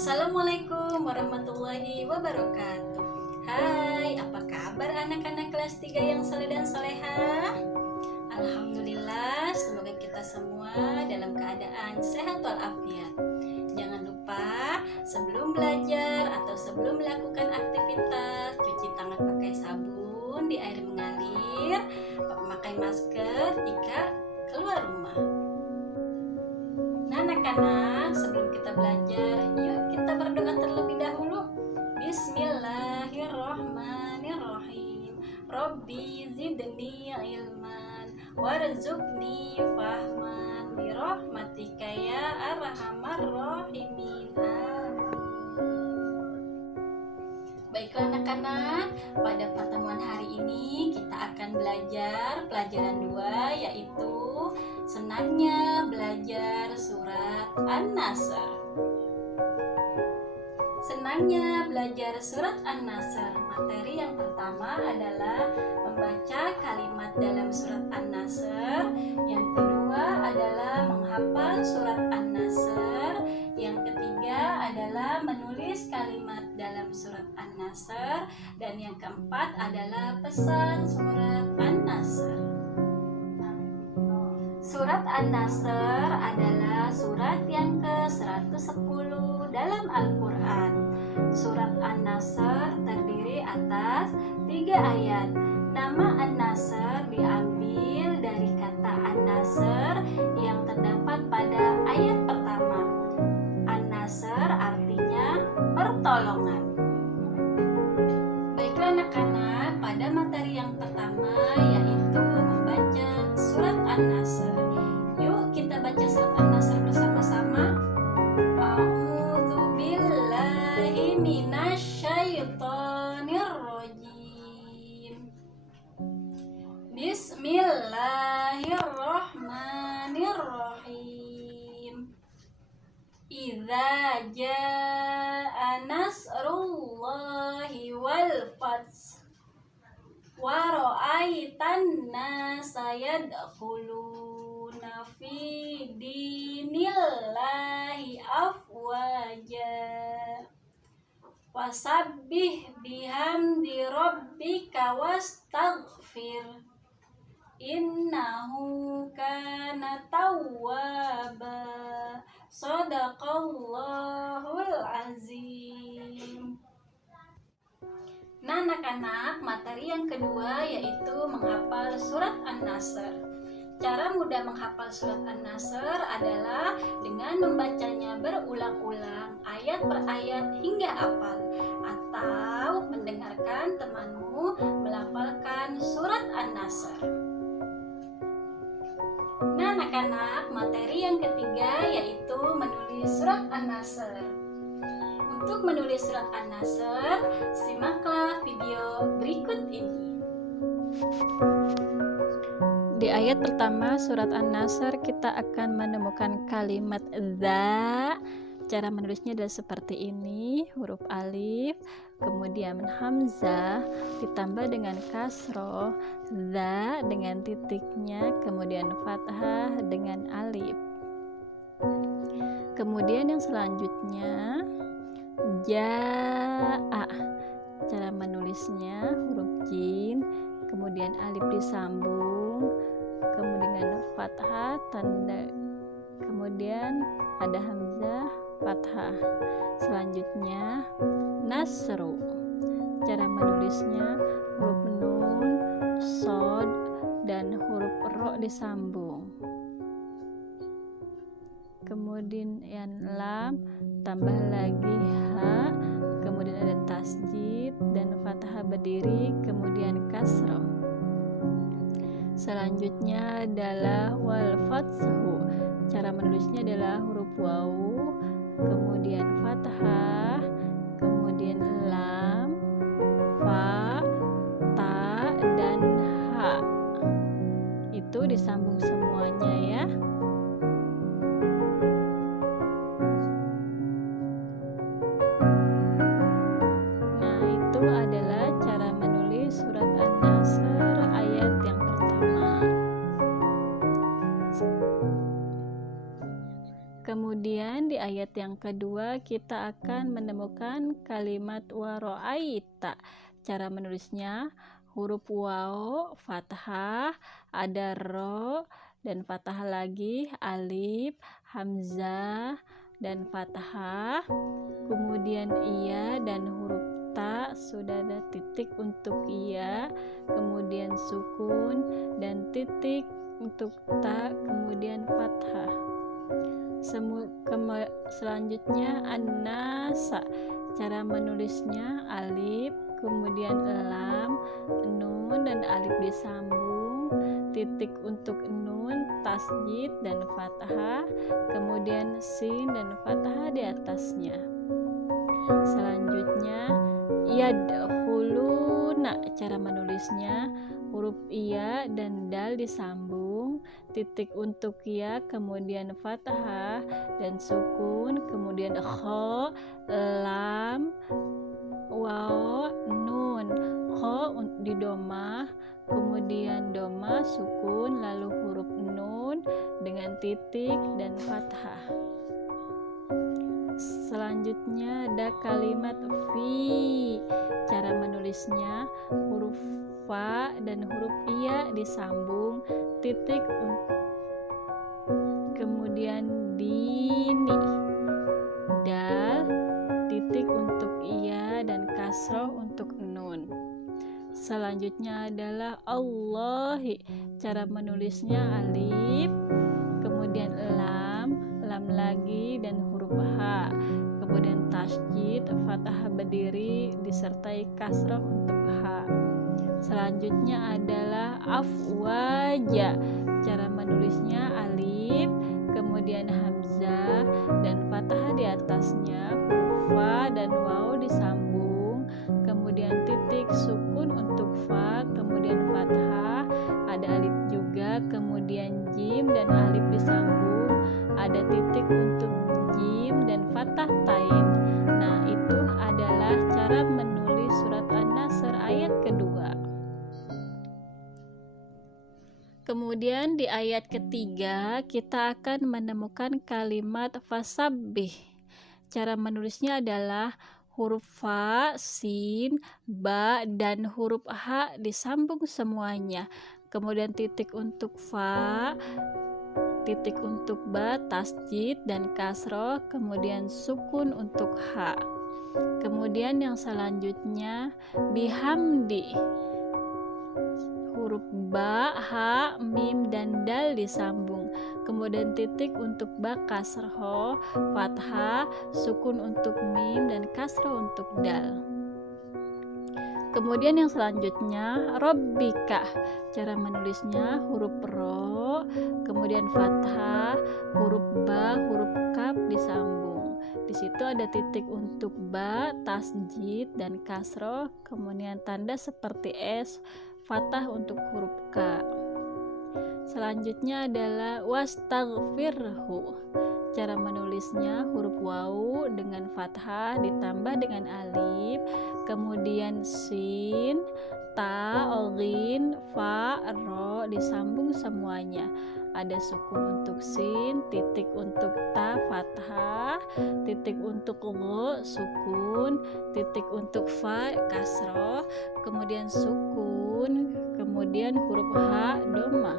Assalamualaikum warahmatullahi wabarakatuh. Hai, apa kabar anak-anak kelas 3 yang saleh dan salehah? Alhamdulillah, semoga kita semua dalam keadaan sehat walafiat. Jangan lupa sebelum belajar atau sebelum melakukan aktivitas, cuci tangan pakai sabun di air mengalir, pakai masker jika keluar rumah. Nah, anak-anak, sebelum kita belajar, yuk kita berdoa terlebih dahulu. Bismillahirrahmanirrahim. Rabbi zidni ilman warzuqni fahman birahmatika ya arhamar rahimin. Baiklah anak-anak, pada pertemuan hari ini kita akan belajar pelajaran 2, yaitu senangnya belajar surat An-Nasr. Senangnya belajar surat An-Nasr. Materi yang pertama adalah membaca kalimat dalam surat An-Nasr. Yang kedua adalah menghafal surat An-Nasr. Yang ketiga adalah menulis kalimat dalam surat An-Nasr. Dan yang keempat adalah pesan surat An-Nasr. Surat An-Nasr adalah surat yang ke-110 dalam Al-Quran. Surat An-Nasr terdiri atas 3 ayat. Nama An-Nasr diambil dari kata An-Nasr yang terdapat pada ayat pertama. An-Nasr artinya pertolongan. Baiklah anak-anak, pada materi yang pertama yaitu membaca surat An-Nasr. Yuk kita baca surat An-Nasr bersama-sama. A'udzu billahi minasyaitonir rajim. Bismillahirrahmanirrahim. Idza jaa nasrullahi wal fath wa ra'aitan nasa yadkhuluna fi dinillahi afwaja wasabbih bihamdi rabbika wastaghfir innahu kana tawwaba. Shadaqallahul azim. Nah anak-anak, materi yang kedua yaitu menghafal surat An-Nasr. Cara mudah menghafal surat An-Nasr adalah dengan membacanya berulang-ulang ayat per ayat hingga hafal, atau mendengarkan temanmu melafalkan surat An-Nasr. Nah anak-anak, materi yang ketiga yaitu menulis surat An-Nasr. Untuk menulis surat An-Nasr, simaklah video berikut ini. Di ayat pertama surat An-Nasr kita akan menemukan kalimat za. Cara menulisnya adalah seperti ini, huruf alif, kemudian hamzah ditambah dengan kasroh, za dengan titiknya, kemudian fathah dengan alif. Kemudian yang selanjutnya jaa. Cara menulisnya huruf jim, kemudian alif disambung, kemudian fathah tanda, kemudian ada hamzah fathah. Selanjutnya nasru. Cara menulisnya huruf nun, shad dan huruf ro disambung. Kemudian yang lam tambah lagi ha, kemudian ada tasjid dan fathah berdiri, kemudian kasroh. Selanjutnya adalah wal fathu. Cara menulisnya adalah huruf wawu, kemudian fathah, kemudian lam, fa, ta, dan ha. Itu disambung semuanya ya. Nah, itu adalah cara menulis surat An-Nasr ayat yang pertama. Kemudian di ayat yang kedua kita akan menemukan kalimat waro'aita. Cara menulisnya huruf waw, fathah, ada ro dan fathah lagi, alif, hamzah dan fathah. Kemudian iya dan huruf ta, sudah ada titik untuk iya, kemudian sukun dan titik untuk ta, kemudian fathah. Selanjutnya an-nasa. Cara menulisnya alif, kemudian lam, nun dan alif disambung, titik untuk nun, tasjid dan fathah, kemudian sin dan fathah di atasnya. Selanjutnya yadkhuluna. Cara menulisnya huruf iya dan dal disambung, titik untuk ya, kemudian fathah dan sukun, kemudian kha, lam, waw, nun. Kha di domah, kemudian domah sukun, lalu huruf nun dengan titik dan fathah. Selanjutnya ada kalimat fi. Cara menulisnya huruf fa dan huruf iya disambung, titik kemudian dini, dal, titik untuk iya dan kasroh untuk nun. Selanjutnya adalah Allahi. Cara menulisnya alif, kemudian lam lagi dan huruf h, kemudian tasjid, fathah berdiri disertai kasroh untuk h. Selanjutnya adalah afwaja. Cara menulisnya alif, kemudian hamzah dan fathah di atasnya, huruf fa dan waw disambung, kemudian titik sukun untuk fa, kemudian fathah, ada alif juga, kemudian jim dan alif disambung, ada titik untuk jim dan fathah tain. Nah, itu adalah cara menulis surat An-Nasr ayat kedua. Kemudian di ayat ketiga kita akan menemukan kalimat fasabbih. Cara menulisnya adalah huruf fa, sin, ba dan huruf h disambung semuanya. Kemudian titik untuk fa, titik untuk ba, tasjid dan kasroh, kemudian sukun untuk h. Kemudian yang selanjutnya bihamdi. Huruf ba, ha, mim dan dal disambung, kemudian titik untuk ba kasroh, fathah, sukun untuk mim dan kasroh untuk dal. Kemudian yang selanjutnya rabbika. Cara menulisnya huruf ro, kemudian fathah, huruf ba, huruf kaf disambung. Di situ ada titik untuk ba, tasjid dan kasroh, kemudian tanda seperti S, fathah untuk huruf K. Selanjutnya adalah wastaghfirhu. Cara menulisnya huruf waw dengan fathah ditambah dengan alif, kemudian sin, ta, ghin, fa, ro disambung semuanya. Ada sukun untuk sin, titik untuk ta, fathah, titik untuk gho, sukun, titik untuk fa, kasroh, kemudian sukun, kemudian huruf h, domah,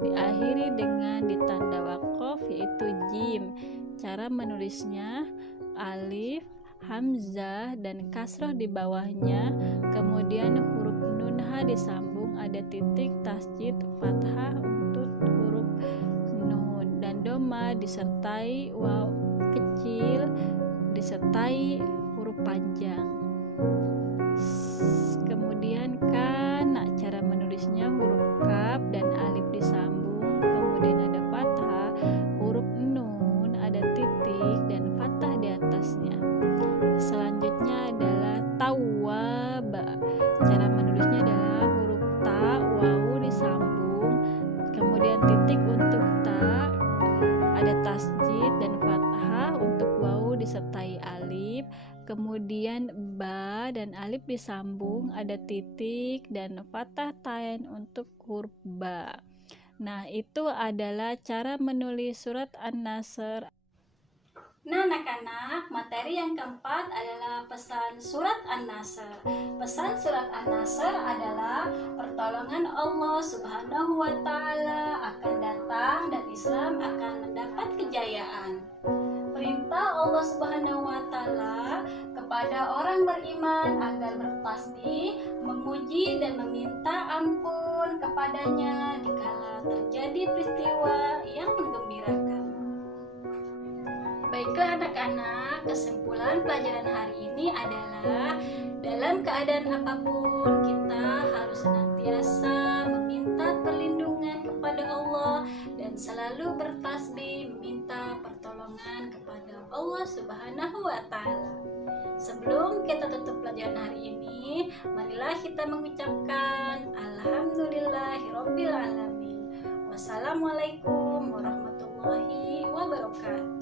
diakhiri dengan ditanda waqaf yaitu jim. Cara menulisnya alif, hamzah dan kasroh di bawahnya, kemudian huruf nun h disambung, ada titik tasjid fathah untuk huruf nun dan domah disertai waw kecil disertai huruf panjang. Kemudian kana. Cara menulisnya huruf kaf dan alif disambung, kemudian ada fathah, huruf nun, ada titik dan fathah di atasnya. Selanjutnya adalah tawwaba. Cara menulisnya adalah huruf ta, waw disambung, kemudian titik untuk ta, ada tasjid dan fathah untuk waw disertai alif, kemudian ba dan alif disambung, ada titik dan fathah tain untuk huruf ba. Nah, itu adalah cara menulis surat An-Nasr Nah, anak-anak, materi yang keempat adalah pesan surat An-Nasr. Pesan surat An-Nasr adalah pertolongan Allah Subhanahu wa Ta'ala akan datang dan Islam akan mendapat kejayaan. Perintah Allah Subhanahu wa Ta'ala kepada orang beriman agar bertasbih, memuji dan meminta ampun kepadanya dikala terjadi peristiwa yang menggembirakan. Baiklah anak-anak, kesimpulan pelajaran hari ini adalah dalam keadaan apapun kita harus senantiasa meminta perlindungan kepada Allah dan selalu bertasbih meminta pertolongan kepada Allah Subhanahu wa Ta'ala. Sebelum kita tutup pelajaran hari ini, marilah kita mengucapkan Alhamdulillahirabbil alamin. Wassalamualaikum warahmatullahi wabarakatuh.